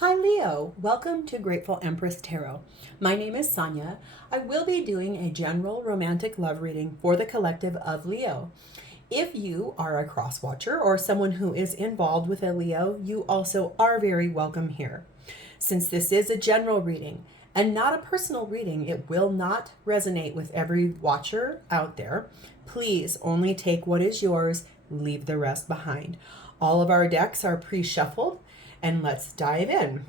Hi Leo, welcome to Grateful Empress Tarot. My name is Sonia. I will be doing a general romantic love reading for the collective of Leo. If you are a cross watcher or someone who is involved with a Leo, you also are very welcome here. Since this is a general reading and not a personal reading, it will not resonate with every watcher out there. Please only take what is yours, leave the rest behind. All of our decks are pre-shuffled. And let's dive in.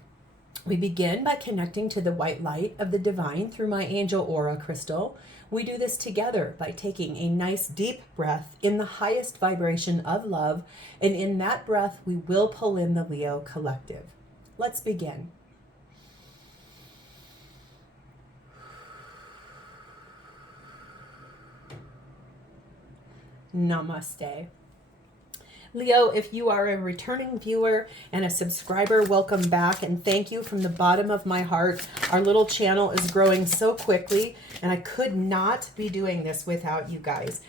We begin by connecting to the white light of the divine through my angel aura crystal. We do this together by taking a nice deep breath in the highest vibration of love, and in that breath we will pull in the Leo collective. Let's begin. Namaste. Leo, if you are a returning viewer and a subscriber, welcome back and thank you from the bottom of my heart. Our little channel is growing so quickly and I could not be doing this without you guys.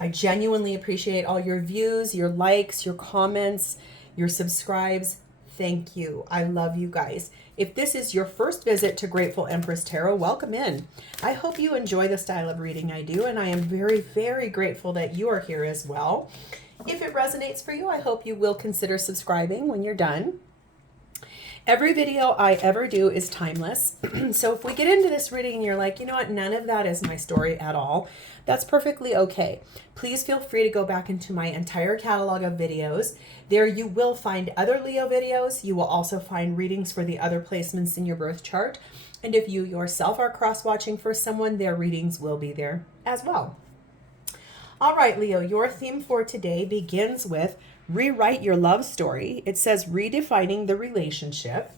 I genuinely appreciate all your views, your likes, your comments, your subscribes. Thank you. I love you guys. If this is your first visit to Grateful Empress Tarot, welcome in. I hope you enjoy the style of reading I do, and I am very, very grateful that you are here as well. If it resonates for you, I hope you will consider subscribing when you're done. Every video I ever do is timeless. So if we get into this reading and you're like, you know what, none of that is my story at all, that's perfectly okay. Please feel free to go back into my entire catalog of videos. There you will find other Leo videos. You will also find readings for the other placements in your birth chart. And if you yourself are cross-watching for someone, their readings will be there as well. All right, Leo, your theme for today begins with rewrite your love story. It says redefining the relationship,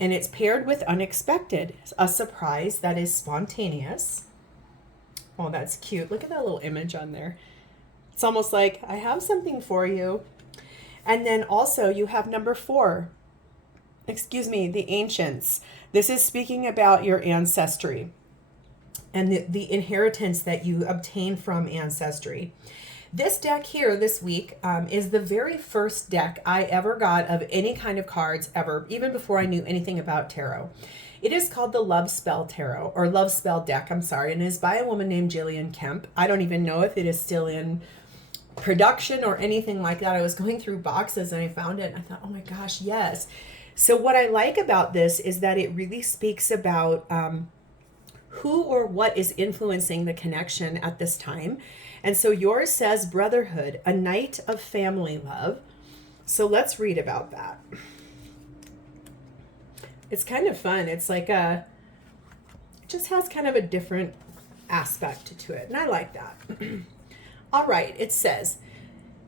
and it's paired with unexpected, a surprise that is spontaneous. Oh, that's cute. Look at that little image on there. It's almost like I have something for you. And then also you have number 4. The ancients. This is speaking about your ancestry and the inheritance that you obtain from ancestry. This deck here this week is the very first deck I ever got of any kind of cards ever, even before I knew anything about tarot. It is called the Love Spell Tarot, or Love Spell Deck, I'm sorry, and it is by a woman named Jillian Kemp. I don't even know if it is still in production or anything like that. I was going through boxes and I found it and I thought, oh my gosh, yes. So what I like about this is that it really speaks about who or what is influencing the connection at this time. And so yours says brotherhood, a night of family love. So let's read about that. It's kind of fun. It's like it just has kind of a different aspect to it. And I like that. All right. It says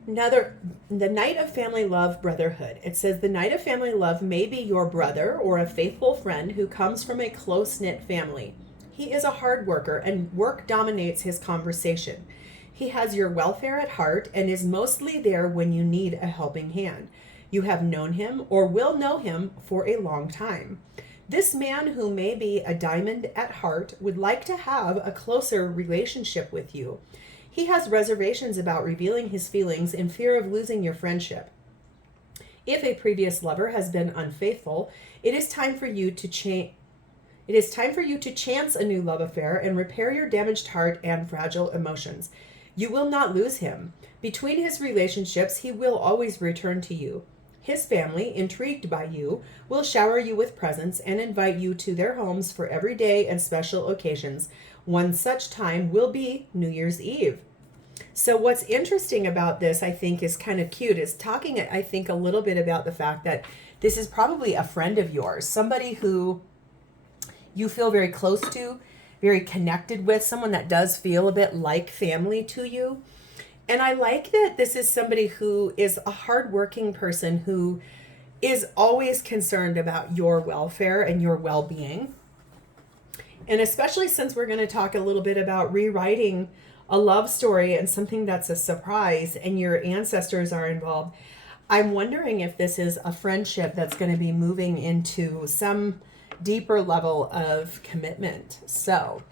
the night of family love, brotherhood. It says the night of family love may be your brother or a faithful friend who comes from a close-knit family. He is a hard worker and work dominates his conversation. He has your welfare at heart and is mostly there when you need a helping hand. You have known him or will know him for a long time. This man, who may be a diamond at heart, would like to have a closer relationship with you. He has reservations about revealing his feelings in fear of losing your friendship. If a previous lover has been unfaithful, it is time for you to change. It is time for you to chance a new love affair and repair your damaged heart and fragile emotions. You will not lose him. Between his relationships, he will always return to you. His family, intrigued by you, will shower you with presents and invite you to their homes for everyday and special occasions. One such time will be New Year's Eve. So what's interesting about this, I think, is kind of cute, is talking, I think, a little bit about the fact that this is probably a friend of yours, somebody who you feel very close to, very connected with, someone that does feel a bit like family to you. And I like that this is somebody who is a hardworking person who is always concerned about your welfare and your well-being. And especially since we're going to talk a little bit about rewriting a love story and something that's a surprise and your ancestors are involved, I'm wondering if this is a friendship that's going to be moving into some deeper level of commitment. So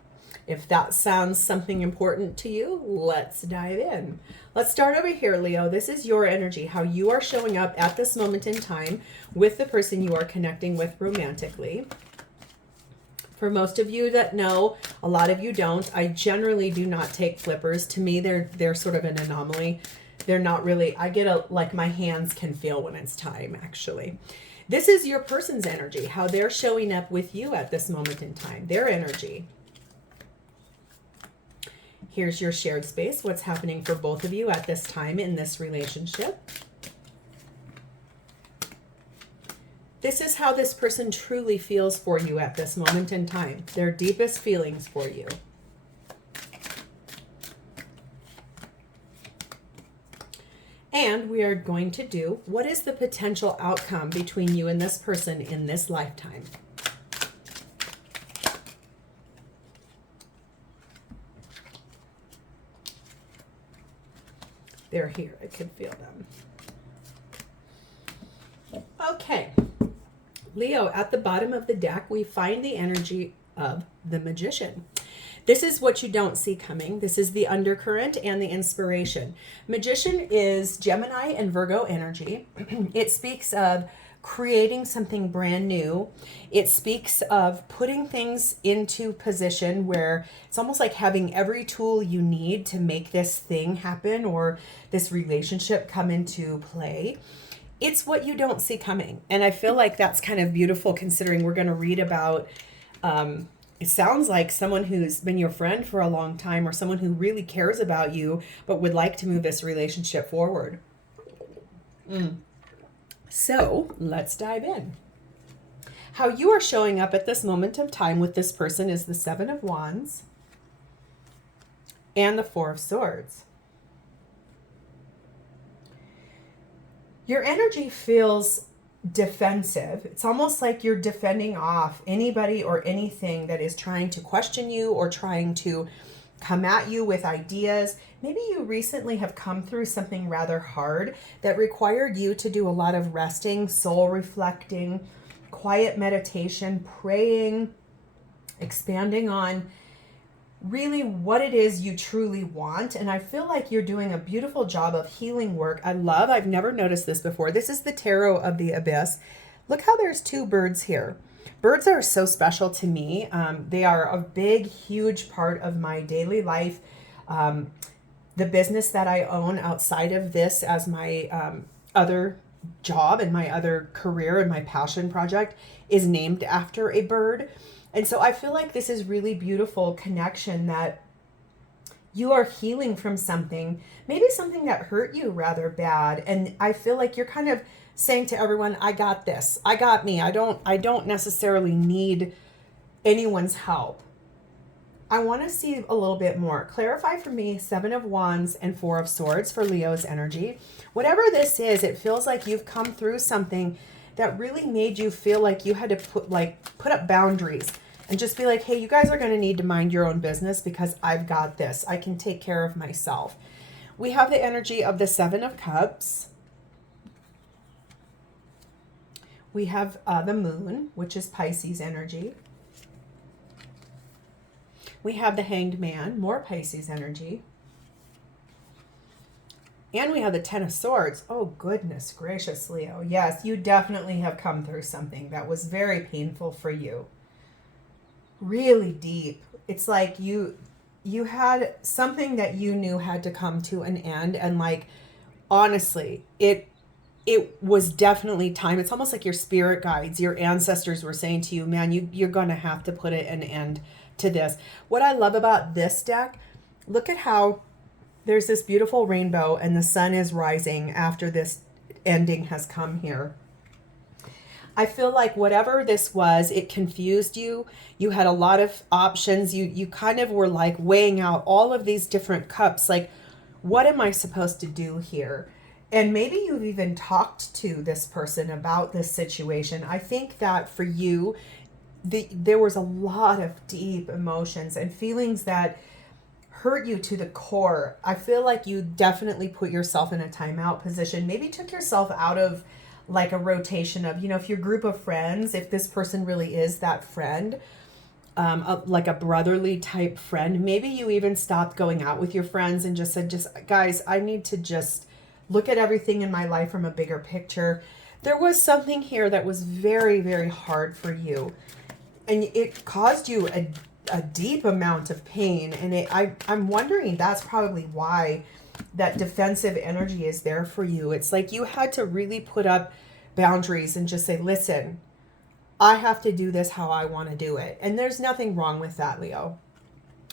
If that sounds something important to you, let's dive in. Let's start over here, Leo. This is your energy, how you are showing up at this moment in time with the person you are connecting with romantically. For most of you that know, a lot of you don't, I generally do not take flippers. To me, they're sort of an anomaly. They're not really, I get like my hands can feel when it's time, actually. This is your person's energy, how they're showing up with you at this moment in time, their energy. Here's your shared space, what's happening for both of you at this time in this relationship. This is how this person truly feels for you at this moment in time, their deepest feelings for you. And we are going to do, what is the potential outcome between you and this person in this lifetime? They're here. I can feel them. Okay. Leo, at the bottom of the deck, we find the energy of the Magician. This is what you don't see coming. This is the undercurrent and the inspiration. Magician is Gemini and Virgo energy. It speaks of creating something brand new. It speaks of putting things into position where it's almost like having every tool you need to make this thing happen or this relationship come into play. It's what you don't see coming. And I feel like that's kind of beautiful considering we're going to read about, it sounds like someone who's been your friend for a long time or someone who really cares about you but would like to move this relationship forward. So let's dive in. How you are showing up at this moment of time with this person is the Seven of Wands and the Four of Swords. Your energy feels defensive. It's almost like you're defending off anybody or anything that is trying to question you or trying to come at you with ideas. Maybe you recently have come through something rather hard that required you to do a lot of resting, soul reflecting, quiet meditation, praying, expanding on really what it is you truly want. And I feel like you're doing a beautiful job of healing work. I've never noticed this before. This is the Tarot of the Abyss. Look how there's two birds here. Birds are so special to me. They are a big, huge part of my daily life. The business that I own outside of this as my other job and my other career and my passion project is named after a bird. And so I feel like this is really beautiful connection that you are healing from something, maybe something that hurt you rather bad. And I feel like you're kind of saying to everyone, I got this, I got me. I don't necessarily need anyone's help. I want to see a little bit more. Clarify for me, Seven of Wands and Four of Swords for Leo's energy. Whatever this is, it feels like you've come through something that really made you feel like you had to put up boundaries and just be like, hey, you guys are going to need to mind your own business because I've got this. I can take care of myself. We have the energy of the Seven of Cups. We have the Moon, which is Pisces energy. We have the Hanged Man, more Pisces energy. And we have the Ten of Swords. Oh, goodness gracious, Leo. Yes, you definitely have come through something that was very painful for you. Really deep. It's like you had something that you knew had to come to an end. And like, honestly, it was definitely time. It's almost like your spirit guides, your ancestors were saying to you, man, you're going to have to put an end to this. What I love about this deck, look at how there's this beautiful rainbow and the sun is rising after this ending has come here. I feel like whatever this was, it confused you. You had a lot of options. You kind of were like weighing out all of these different cups. Like, what am I supposed to do here? And maybe you've even talked to this person about this situation. I think that for you, there was a lot of deep emotions and feelings that hurt you to the core. I feel like you definitely put yourself in a timeout position. Maybe took yourself out of like a rotation of, if your group of friends, if this person really is that friend, like a brotherly type friend. Maybe you even stopped going out with your friends and just said, just guys, I need to just look at everything in my life from a bigger picture. There was something here that was very, very hard for you. And it caused you a deep amount of pain. And I'm wondering that's probably why that defensive energy is there for you. It's like you had to really put up boundaries and just say, listen, I have to do this how I want to do it. And there's nothing wrong with that, Leo.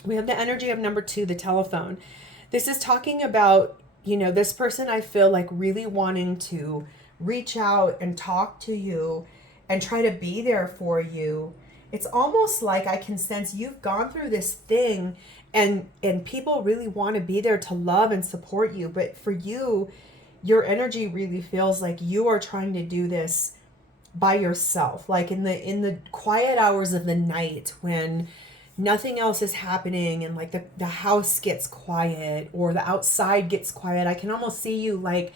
We have the energy of number 2, the telephone. This is talking about, you know, this person I feel like really wanting to reach out and talk to you and try to be there for you. It's almost like I can sense you've gone through this thing and people really want to be there to love and support you. But for you, your energy really feels like you are trying to do this by yourself, like in the quiet hours of the night when nothing else is happening and like the house gets quiet or the outside gets quiet. I can almost see you like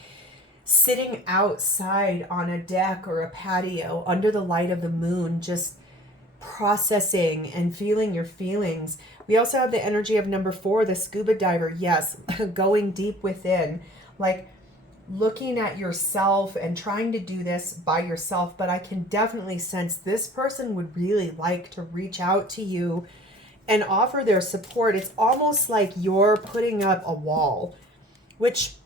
sitting outside on a deck or a patio under the light of the moon, just processing and feeling your feelings. We also have the energy of number 4, the scuba diver. Yes, going deep within, like looking at yourself and trying to do this by yourself. But I can definitely sense this person would really like to reach out to you and offer their support. It's almost like you're putting up a wall, which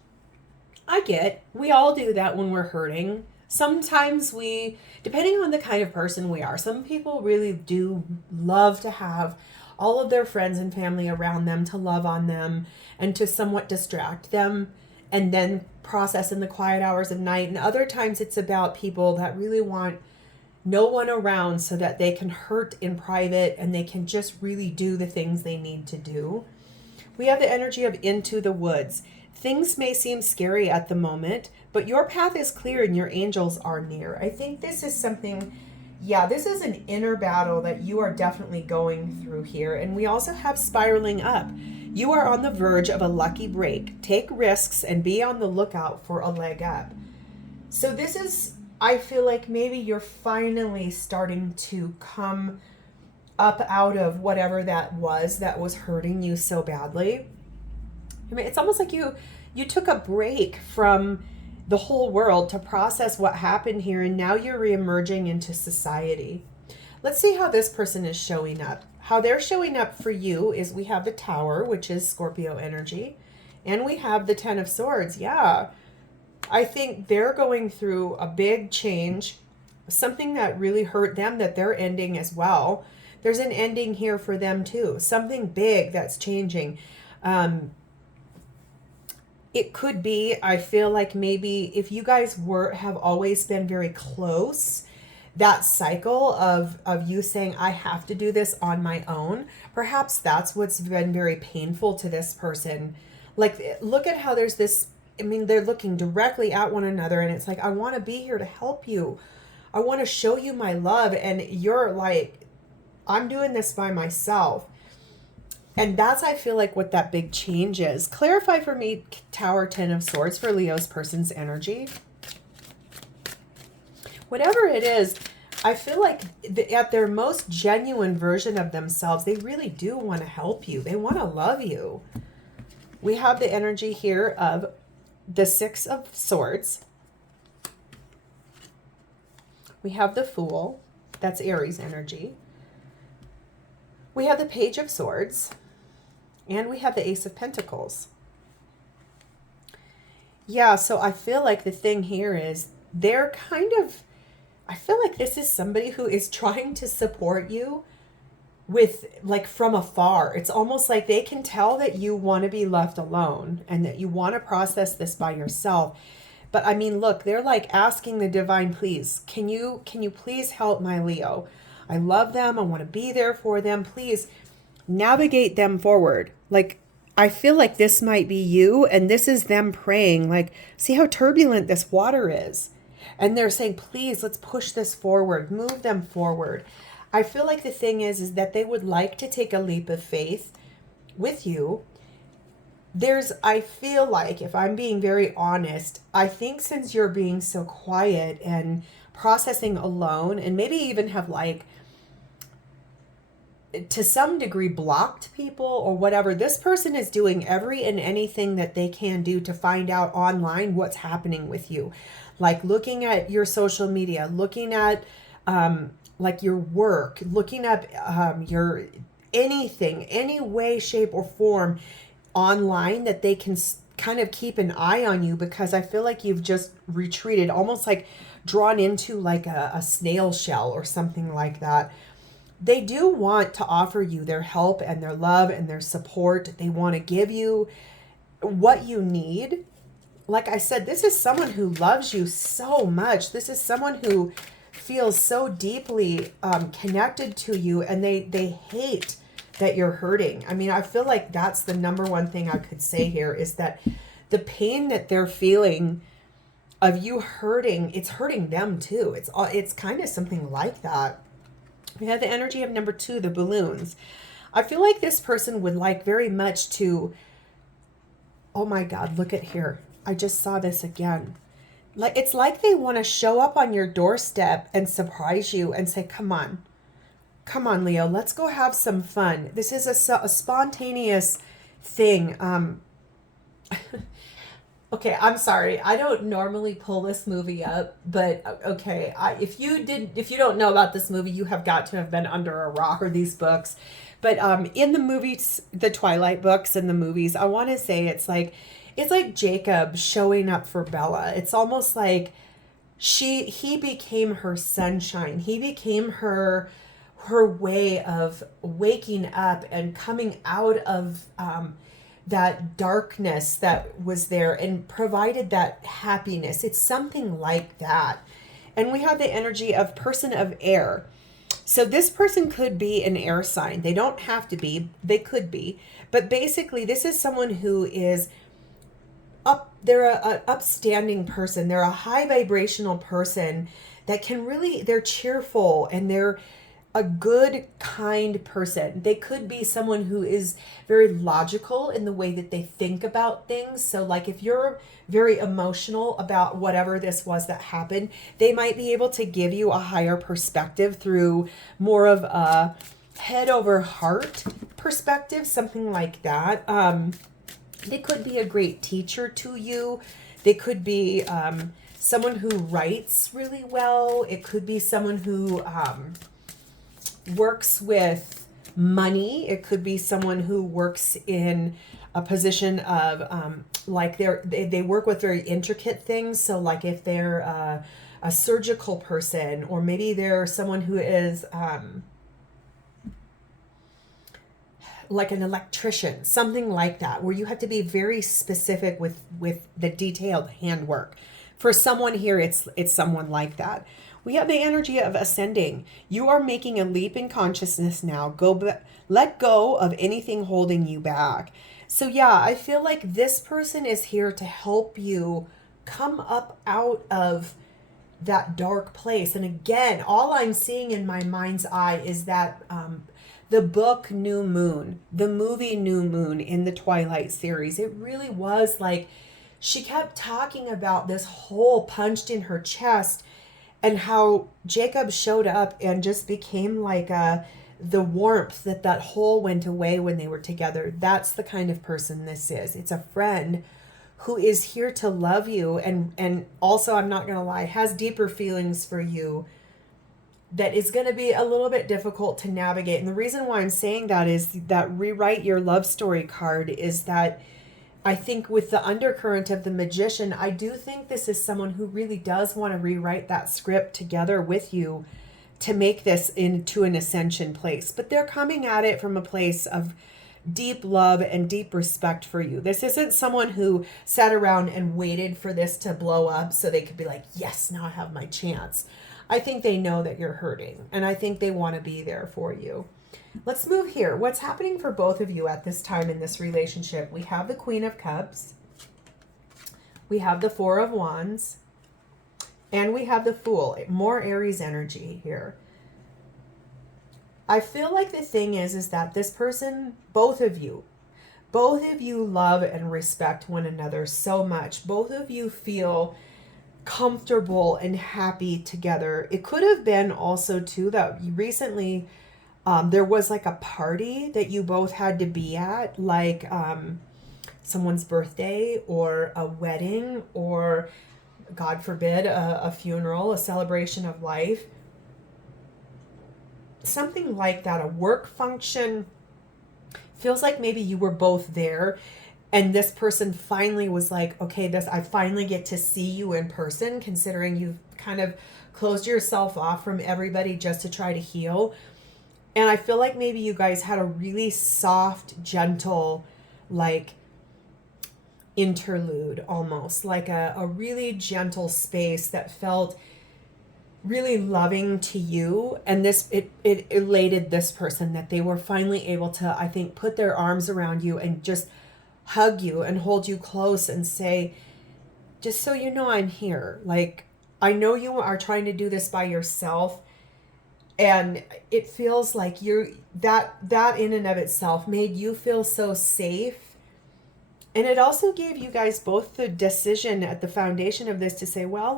I get. We all do that when we're hurting. Sometimes we, depending on the kind of person we are, some people really do love to have all of their friends and family around them to love on them and to somewhat distract them and then process in the quiet hours of night. And other times it's about people that really want no one around so that they can hurt in private and they can just really do the things they need to do. We have the energy of into the woods. Things may seem scary at the moment, but your path is clear and your angels are near. I think this is something, yeah, this is an inner battle that you are definitely going through here. And we also have spiraling up. You are on the verge of a lucky break. Take risks and be on the lookout for a leg up. So this is, I feel like maybe you're finally starting to come up out of whatever that was hurting you so badly. I mean, it's almost like you took a break from the whole world to process what happened here, and now you're reemerging into society. Let's see how this person is showing up. How they're showing up for you is we have the Tower, which is Scorpio energy, and we have the Ten of Swords. Yeah, I think they're going through a big change, something that really hurt them that they're ending as well. There's an ending here for them too, something big that's changing. It could be, I feel like maybe if you guys have always been very close, that cycle of you saying, I have to do this on my own, perhaps that's what's been very painful to this person. Like, look at how there's this, I mean, they're looking directly at one another and it's like, I want to be here to help you. I want to show you my love. And you're like, I'm doing this by myself. And that's, I feel like, what that big change is. Clarify for me, Tower, Ten of Swords for Leo's person's energy. Whatever it is, I feel like at their most genuine version of themselves, they really do want to help you. They want to love you. We have the energy here of the Six of Swords. We have the Fool. That's Aries energy. We have the Page of Swords. And we have the Ace of Pentacles. Yeah, so I feel like the thing here is they're kind of, I feel like this is somebody who is trying to support you with, like, from afar. It's almost like they can tell that you want to be left alone and that you want to process this by yourself. But I mean, look, they're like asking the divine, please, can you please help my Leo? I love them. I want to be there for them. Please navigate them forward. Like, I feel like this might be you and this is them praying, like, see how turbulent this water is. And they're saying, please, let's push this forward, move them forward. I feel like the thing is that they would like to take a leap of faith with you. I feel like, if I'm being very honest, I think since you're being so quiet and processing alone and maybe even have like to some degree blocked people or whatever. This person is doing every and anything that they can do to find out online what's happening with you. Like looking at your social media, looking at like your work, looking up your anything, any way, shape, or form online that they can kind of keep an eye on you, because I feel like you've just retreated, almost like drawn into like a snail shell or something like that. They do want to offer you their help and their love and their support. They want to give you what you need. Like I said, this is someone who loves you so much. This is someone who feels so deeply connected to you, and they hate that you're hurting. I mean, I feel like that's the number one thing I could say here, is that the pain that they're feeling of you hurting, it's hurting them too. It's kind of something like that. We have the energy of number 2, the balloons. I feel like this person would like very much to, oh my God, look at here. I just saw this again. Like, it's like they want to show up on your doorstep and surprise you and say, come on, Leo, let's go have some fun. This is a spontaneous thing. Okay, I'm sorry. I don't normally pull this movie up, but okay. If you don't know about this movie, you have got to have been under a rock, or these books. But in the movies, the Twilight books and the movies, I want to say it's like Jacob showing up for Bella. It's almost like he became her sunshine. He became her way of waking up and coming out of that darkness that was there, and provided that happiness. It's something like that. And we have the energy of person of air. So this person could be an air sign. They don't have to be. They could be. But basically, this is someone who is they're an upstanding person. They're a high vibrational person that can really, they're cheerful, and they're a good, kind person. They could be someone who is very logical in the way that they think about things. So like if you're very emotional about whatever this was that happened, they might be able to give you a higher perspective through more of a head over heart perspective, something like that. They could be a great teacher to you. They could be someone who writes really well. It could be someone who works with money. It could be someone who works in a position of like they work with very intricate things. So like if they're a surgical person, or maybe they're someone who is like an electrician, something like that, where you have to be very specific with the detailed handwork. For someone here, it's someone like that. We have the energy of ascending. You are making a leap in consciousness now. Let go of anything holding you back. So yeah, I feel like this person is here to help you come up out of that dark place. And again, all I'm seeing in my mind's eye is that the book New Moon, the movie New Moon in the Twilight series, it really was like she kept talking about this hole punched in her chest, and how Jacob showed up and just became like the warmth that hole went away when they were together. That's the kind of person this is. It's a friend who is here to love you, and also, I'm not going to lie, has deeper feelings for you that is going to be a little bit difficult to navigate. And the reason why I'm saying that is that rewrite your love story card is that I think with the undercurrent of the Magician, I do think this is someone who really does want to rewrite that script together with you to make this into an ascension place. But they're coming at it from a place of deep love and deep respect for you. This isn't someone who sat around and waited for this to blow up so they could be like, yes, now I have my chance. I think they know that you're hurting, and I think they want to be there for you. Let's move here. What's happening for both of you at this time in this relationship? We have the Queen of Cups. We have the Four of Wands. And we have the Fool. More Aries energy here. I feel like the thing is that this person, both of you love and respect one another so much. Both of you feel comfortable and happy together. It could have been also too that recently There was like a party that you both had to be at, like someone's birthday or a wedding or, God forbid, a funeral, a celebration of life. Something like that, a work function. Feels like maybe you were both there and this person finally was like, okay, I finally get to see you in person, considering you've kind of closed yourself off from everybody just to try to heal. And I feel like maybe you guys had a really soft, gentle, like interlude, almost like a really gentle space that felt really loving to you. And it elated this person that they were finally able to, I think, put their arms around you and just hug you and hold you close and say, just so you know, I'm here. Like, I know you are trying to do this by yourself, and it feels like that in and of itself made you feel so safe. And it also gave you guys both the decision at the foundation of this to say, well,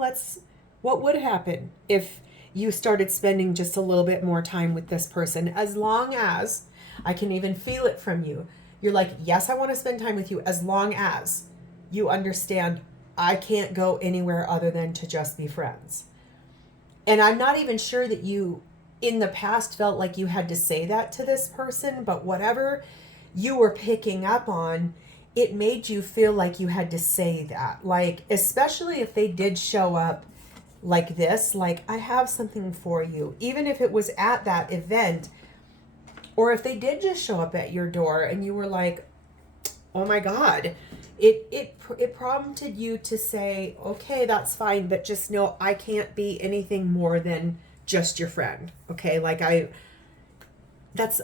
what would happen if you started spending just a little bit more time with this person? As long as, I can even feel it from you, you're like, yes, I want to spend time with you, as long as you understand I can't go anywhere other than to just be friends. And I'm not even sure that you in the past felt like you had to say that to this person, but whatever you were picking up on, it made you feel like you had to say that. Like, especially if they did show up like this, like, I have something for you, even if it was at that event, or if they did just show up at your door and you were like, oh my God, it prompted you to say, okay, that's fine, but just know I can't be anything more than just your friend. Okay. Like, that's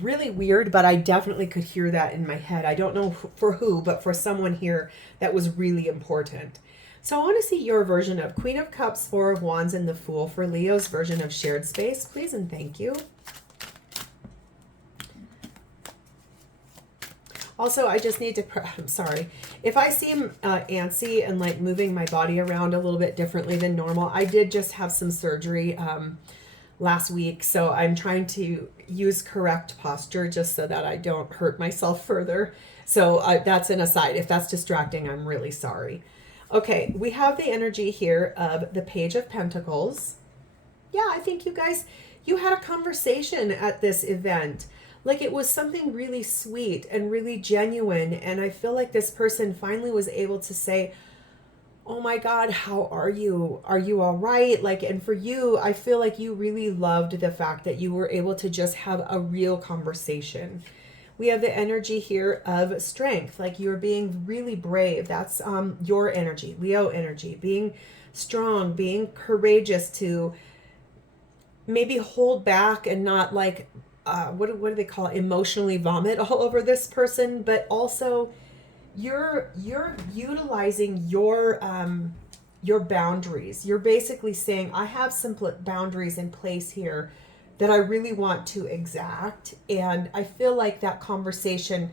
really weird, but I definitely could hear that in my head. I don't know for who, but for someone here that was really important. So I want to see your version of Queen of Cups, Four of Wands, and the Fool for Leo's version of shared space, please, and thank you. Also, I just need to, I'm sorry, if I seem antsy and like moving my body around a little bit differently than normal, I did just have some surgery last week, so I'm trying to use correct posture just so that I don't hurt myself further. So that's an aside. If that's distracting, I'm really sorry. Okay, we have the energy here of the Page of Pentacles. Yeah, I think you guys, you had a conversation at this event. Like, it was something really sweet and really genuine. And I feel like this person finally was able to say, oh my God, how are you? Are you all right? Like, and for you, I feel like you really loved the fact that you were able to just have a real conversation. We have the energy here of strength. Like, you're being really brave. That's your energy, Leo energy, being strong, being courageous to maybe hold back and not like, what do they call it? Emotionally vomit all over this person, but also you're utilizing your boundaries. You're basically saying, I have some boundaries in place here that I really want to exact. And I feel like that conversation,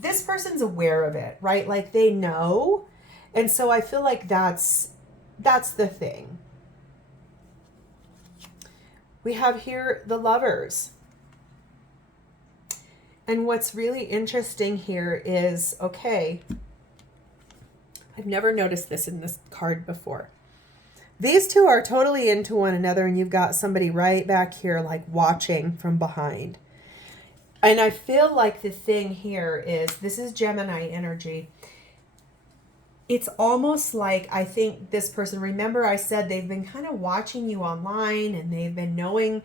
this person's aware of it, right? Like, they know. And so I feel like that's the thing. We have here the Lovers. And what's really interesting here is, okay, I've never noticed this in this card before. These two are totally into one another, and you've got somebody right back here, like, watching from behind. And I feel like the thing here is, this is Gemini energy. It's almost like, I think this person, remember I said they've been kind of watching you online, and they've been knowing,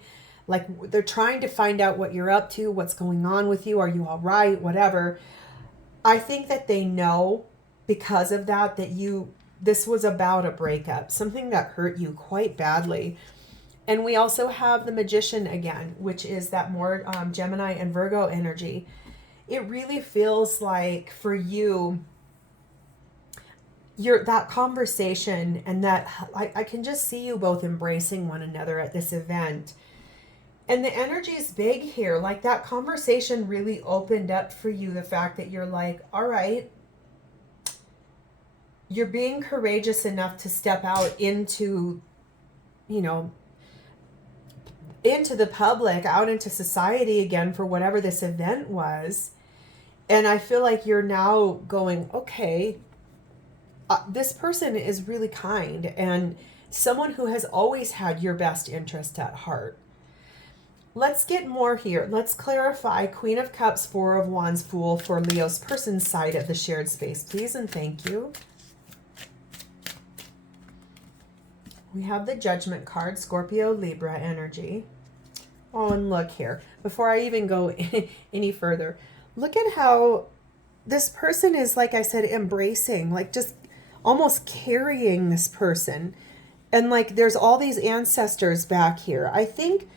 like, they're trying to find out what you're up to, what's going on with you, are you all right, whatever. I think that they know because of that, this was about a breakup, something that hurt you quite badly. And we also have the Magician again, which is that more Gemini and Virgo energy. It really feels like for you, that conversation and that I can just see you both embracing one another at this event. And the energy is big here. Like, that conversation really opened up for you the fact that you're like, all right, you're being courageous enough to step out into, into the public, out into society again for whatever this event was. And I feel like you're now going, okay, this person is really kind and someone who has always had your best interest at heart. Let's get more here. Let's clarify Queen of Cups, Four of Wands, Fool for Leo's person's side of the shared space, please, and thank you. We have the Judgment card, Scorpio, Libra energy. Oh, and look here. Before I even go any further, look at how this person is, like I said, embracing, like just almost carrying this person. And like there's all these ancestors back here. I think,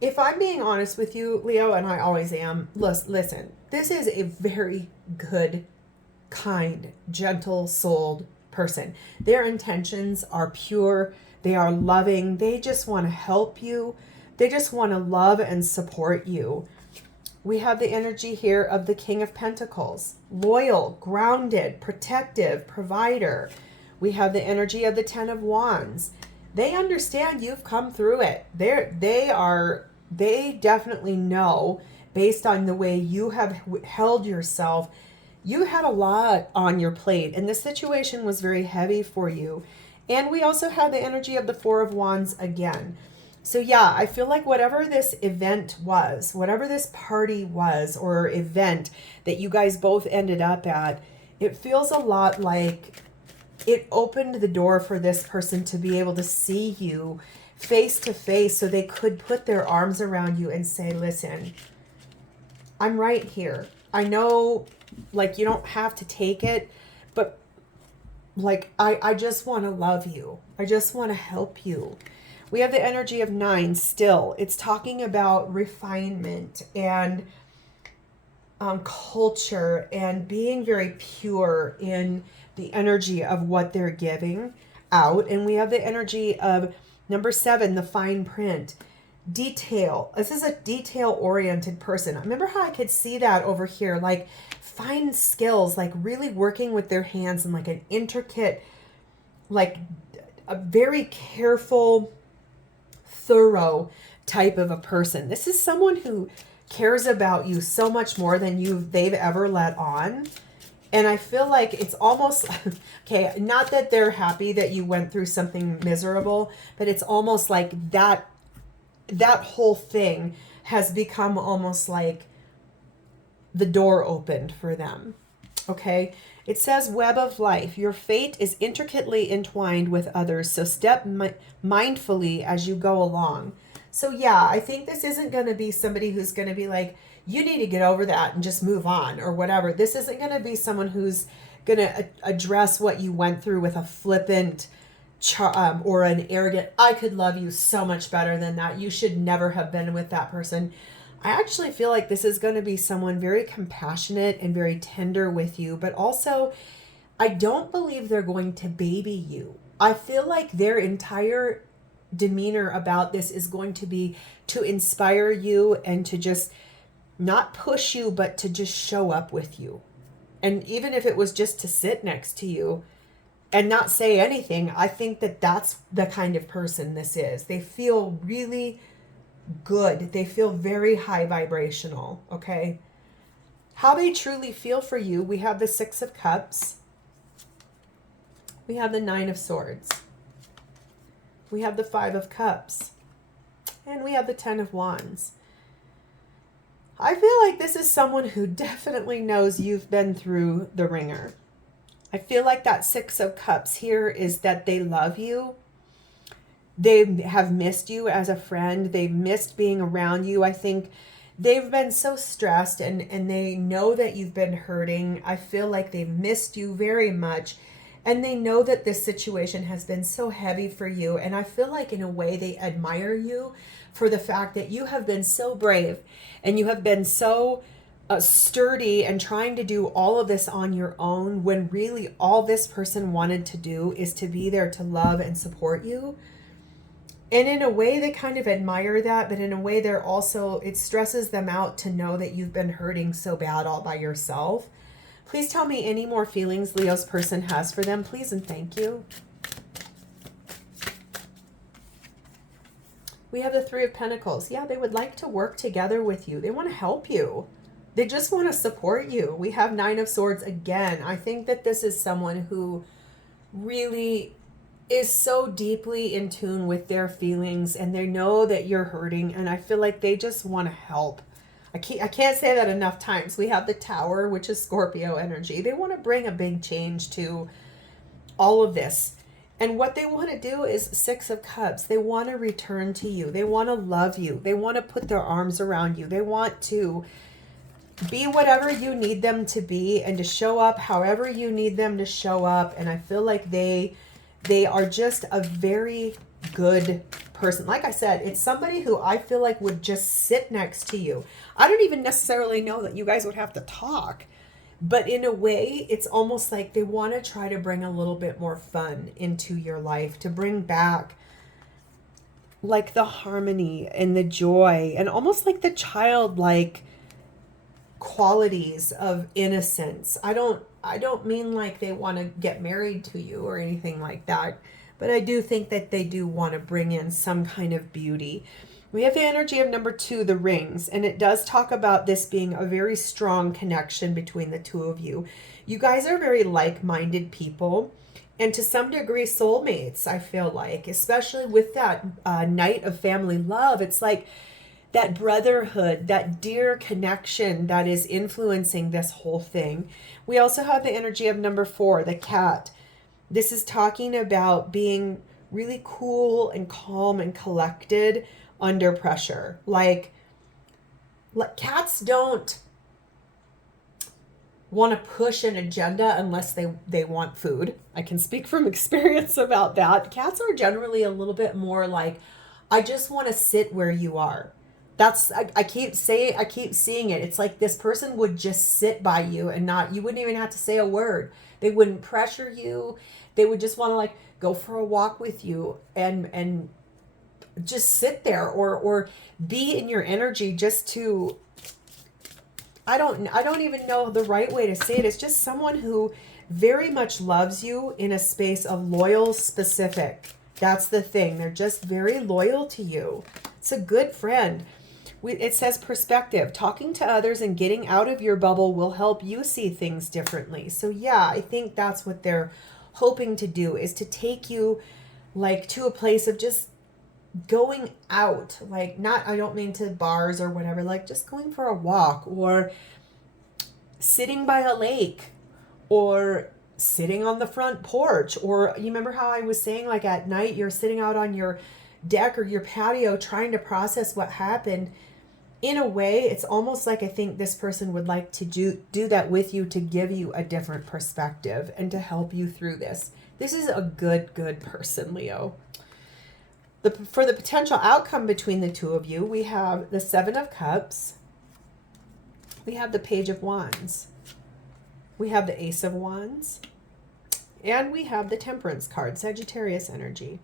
if I'm being honest with you, Leo, and I always am, listen, this is a very good, kind, gentle-souled person. Their intentions are pure. They are loving. They just want to help you. They just want to love and support you. We have the energy here of the King of Pentacles. Loyal, grounded, protective, provider. We have the energy of the Ten of Wands. They understand you've come through it. They definitely know, based on the way you have held yourself, you had a lot on your plate and this situation was very heavy for you. And we also have the energy of the Four of Wands again. So yeah, I feel like whatever this event was, whatever this party was or event that you guys both ended up at, it feels a lot like it opened the door for this person to be able to see you face to face so they could put their arms around you and say, listen, I'm right here. I know, like, you don't have to take it, but like, I just want to love you. I just want to help you. We have the energy of 9 still. It's talking about refinement and culture and being very pure in the energy of what they're giving out. And we have the energy of number 7, the fine print. Detail. This is a detail-oriented person. Remember how I could see that over here? Like fine skills, like really working with their hands and like an intricate, like a very careful, thorough type of a person. This is someone who cares about you so much more than they've ever let on. And I feel like it's almost, okay, not that they're happy that you went through something miserable, but it's almost like that whole thing has become almost like the door opened for them. Okay. It says web of life. Your fate is intricately entwined with others. So step mindfully as you go along. So yeah, I think this isn't going to be somebody who's going to be like, you need to get over that and just move on or whatever. This isn't going to be someone who's going to address what you went through with a flippant or an arrogant, I could love you so much better than that. You should never have been with that person. I actually feel like this is going to be someone very compassionate and very tender with you, but also I don't believe they're going to baby you. I feel like their entire demeanor about this is going to be to inspire you and to just not push you, but to just show up with you. And even if it was just to sit next to you and not say anything, I think that that's the kind of person this is. They feel really good. They feel very high vibrational, okay? How they truly feel for you, we have the 6 of Cups. We have the 9 of Swords. We have the 5 of Cups. And we have the 10 of Wands. I feel like this is someone who definitely knows you've been through the ringer. I feel like that 6 of Cups here is that they love you. They have missed you as a friend. They've missed being around you. I think they've been so stressed and they know that you've been hurting. I feel like they've missed you very much. And they know that this situation has been so heavy for you. And I feel like in a way they admire you for the fact that you have been so brave and you have been so sturdy and trying to do all of this on your own, when really all this person wanted to do is to be there to love and support you. And in a way they kind of admire that, but in a way they're also, it stresses them out to know that you've been hurting so bad all by yourself. Please tell me any more feelings Leo's person has for them, please, and thank you. We have the Three of Pentacles. Yeah, they would like to work together with you. They want to help you. They just want to support you. We have Nine of Swords again. I think that this is someone who really is so deeply in tune with their feelings, and they know that you're hurting, and I feel like they just want to help. I can't say that enough times. We have the Tower, which is Scorpio energy. They want to bring a big change to all of this. And what they want to do is Six of Cups. They want to return to you. They want to love you. They want to put their arms around you. They want to be whatever you need them to be, and to show up however you need them to show up. And I feel like they are just a very good person. Like I said, it's somebody who I feel like would just sit next to you. I don't even necessarily know that you guys would have to talk, but in a way, it's almost like they want to try to bring a little bit more fun into your life, to bring back like the harmony and the joy, and almost like the childlike qualities of innocence. I don't mean like they want to get married to you or anything like that, but I do think that they do want to bring in some kind of beauty. We have the energy of number 2, the rings, and it does talk about this being a very strong connection between the two of you. You guys are very like-minded people, and to some degree soulmates, I feel like, especially with that Knight of Family Love. It's like that brotherhood, that dear connection that is influencing this whole thing. We also have the energy of number 4, the cat. This is talking about being really cool and calm and collected under pressure. Like cats don't want to push an agenda unless they want food. I can speak from experience about that. Cats are generally a little bit more like, I just want to sit where you are. That's, I keep seeing it. It's like this person would just sit by you and you wouldn't even have to say a word. They wouldn't pressure you. They would just want to like go for a walk with you and just sit there or be in your energy, just to, I don't even know the right way to say it. It's just someone who very much loves you in a space of loyal specific. That's the thing. They're just very loyal to you. It's a good friend. It says perspective. Talking to others and getting out of your bubble will help you see things differently. So yeah, I think that's what they're hoping to do, is to take you like to a place of just going out. Like, not, I don't mean to bars or whatever, like just going for a walk, or sitting by a lake, or sitting on the front porch. Or you remember how I was saying, like at night you're sitting out on your deck or your patio trying to process what happened. In a way, it's almost like I think this person would like to do that with you, to give you a different perspective and to help you through this. This is a good person, Leo. For the potential outcome between the two of you, we have the Seven of Cups. We have the Page of Wands. We have the Ace of Wands. And we have the Temperance card, Sagittarius energy.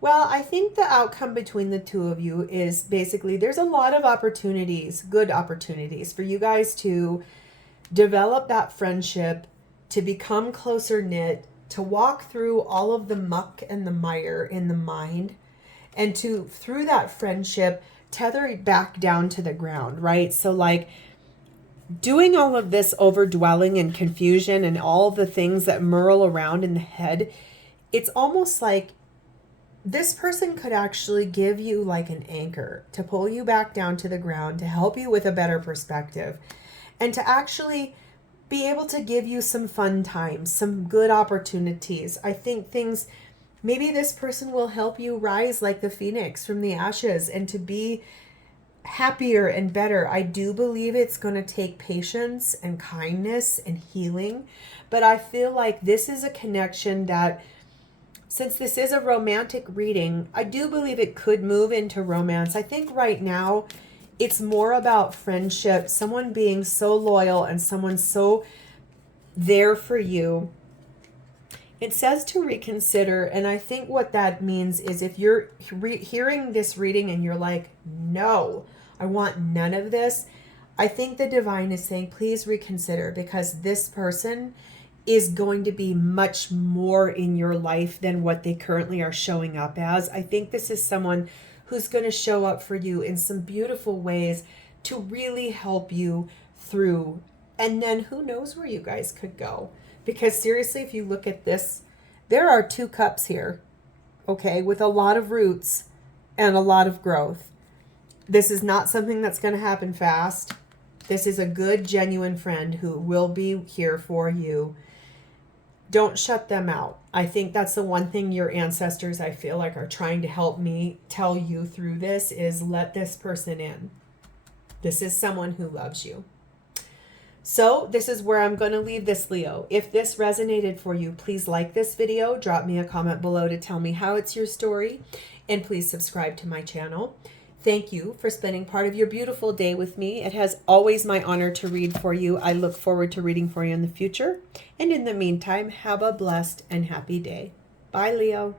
Well, I think the outcome between the two of you is basically there's a lot of opportunities, good opportunities for you guys to develop that friendship, to become closer knit, to walk through all of the muck and the mire in the mind, and to, through that friendship, tether it back down to the ground, right? So like doing all of this overdwelling and confusion and all the things that whirl around in the head, it's almost like this person could actually give you like an anchor to pull you back down to the ground, to help you with a better perspective, and to actually be able to give you some fun times, some good opportunities. I think things, maybe this person will help you rise like the phoenix from the ashes and to be happier and better. I do believe it's going to take patience and kindness and healing, but I feel like this is a connection that, since this is a romantic reading, I do believe it could move into romance. I think right now it's more about friendship, someone being so loyal and someone so there for you. It says to reconsider, and I think what that means is if you're hearing this reading and you're like, no, I want none of this, I think the divine is saying, please reconsider, because this person is going to be much more in your life than what they currently are showing up as. I think this is someone who's going to show up for you in some beautiful ways to really help you through. And then who knows where you guys could go. Because seriously, if you look at this, there are 2 cups here, okay, with a lot of roots and a lot of growth. This is not something that's going to happen fast. This is a good, genuine friend who will be here for you. Don't shut them out. I think that's the one thing your ancestors, I feel like, are trying to help me tell you through this is let this person in. This is someone who loves you. So this is where I'm going to leave this, Leo. If this resonated for you, please like this video. Drop me a comment below to tell me how it's your story. And please subscribe to my channel. Thank you for spending part of your beautiful day with me. It has always my honor to read for you. I look forward to reading for you in the future. And in the meantime, have a blessed and happy day. Bye, Leo.